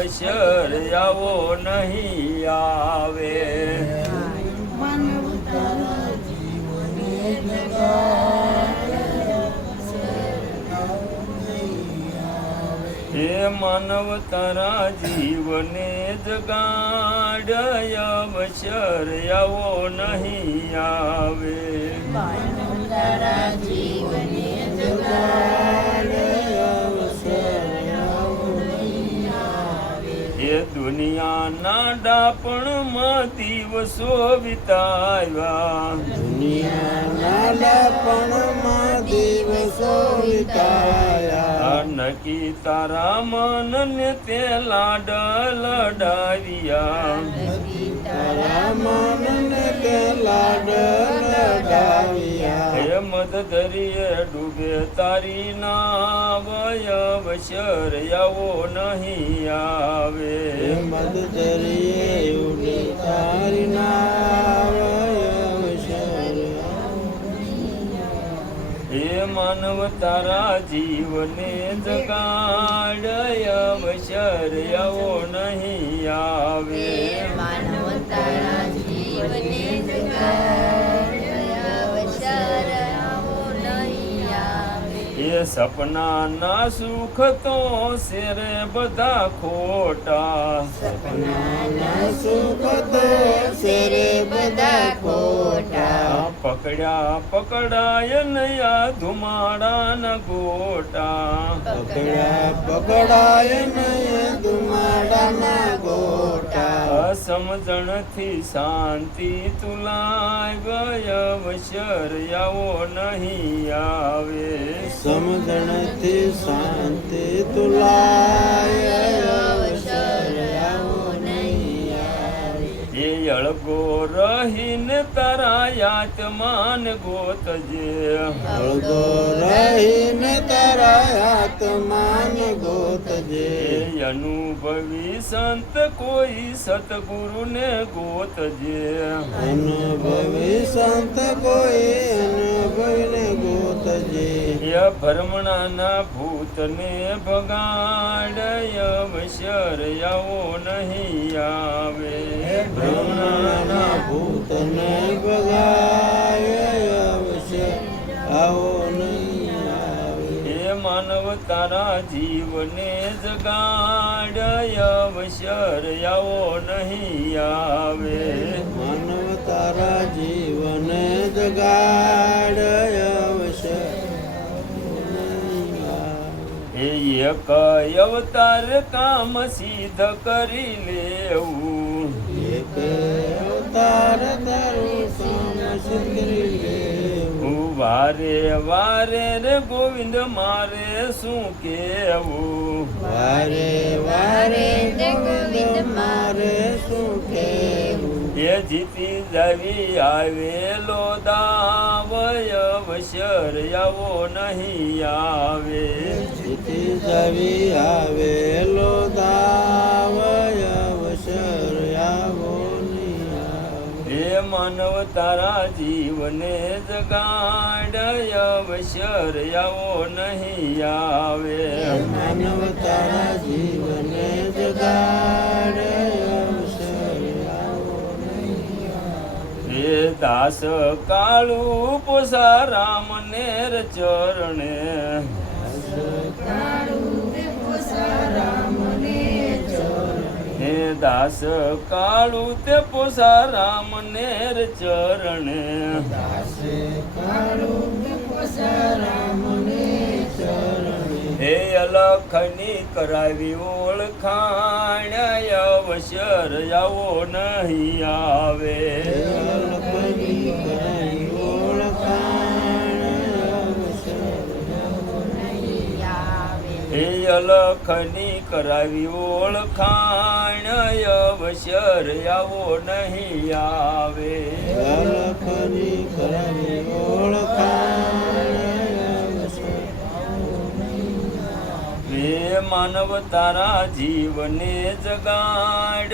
અવસર આવો નહીં આવે. હે માનવ તારા જીવને જગાડ અવસર આવો નહીં આવે. એ દુનિયાના ડાપણમાં દિવસો વિતાવ્યા. નકી તારા મનને તે લાડ લડાવ્યા. હે મદ દરિયે ડૂબે તારી નાવ અવસર આવો નહીં આવે. હે માનવ તારા જીવને જગાડ અવસર આવો નહીં આવે. એ સપનાના સુખ તો શેરે બધા ખોટા. પકડ્યા પકડાય નયા ધુમાડાના ગોટા. સમજણથી શાંતિ તુલાય ગય અવસર આવો નહીં આવે. સમજણથી શાંતિ તુલાય એ અળગો રહીને તારા આત્માન ગોતજે. એ અનુભવી સંત કોઈ સતગુરુને ગોતજે. એ ભ્રમણાના ભૂતને ભગાડ અવસર આવો નહીં આવે. ભૂતને ભગાય અવસર આવો નહીં આવે. હે માનવ તારા જીવને જગાડ અવસર આવો નહીં આવે. માનવ તારા જીવને જગાડ અવસર હે એક અવતાર કામ સિદ્ધ કરી લેવું. વારે વારે રે ગોવિંદ મારે શું કેવું. એ જીતી જાવી આવેલો દાવ અવસર આવો નહીં આવે. આવેલો દાવ અવસર આવો નહીં આવે. હે માનવ તારા જીવને જગાડ અવસર આવો નહીં આવે. માનવ તારા જીવને જગાડ અવસર આવો નહીં આવે. હે દાસ કાળુ પોસા રામ નેર ચરણે. હે દાસ કાળુ તે પોસા રામ નેર ચરણે. હે અલખની કરાવી ઓળખાણ અવસર આવો નહીં આવે. હે અલખની કરાવી ઓળખાણ અવસર આવો નહીં આવે. હે માનવ તારા જીવને જગાડ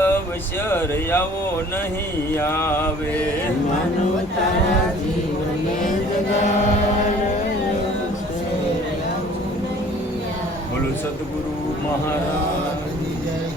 અવસર આવો નહીં આવે. માનવ તારા જીવને જગાડ બોલો સદગુરુ મહારાજ.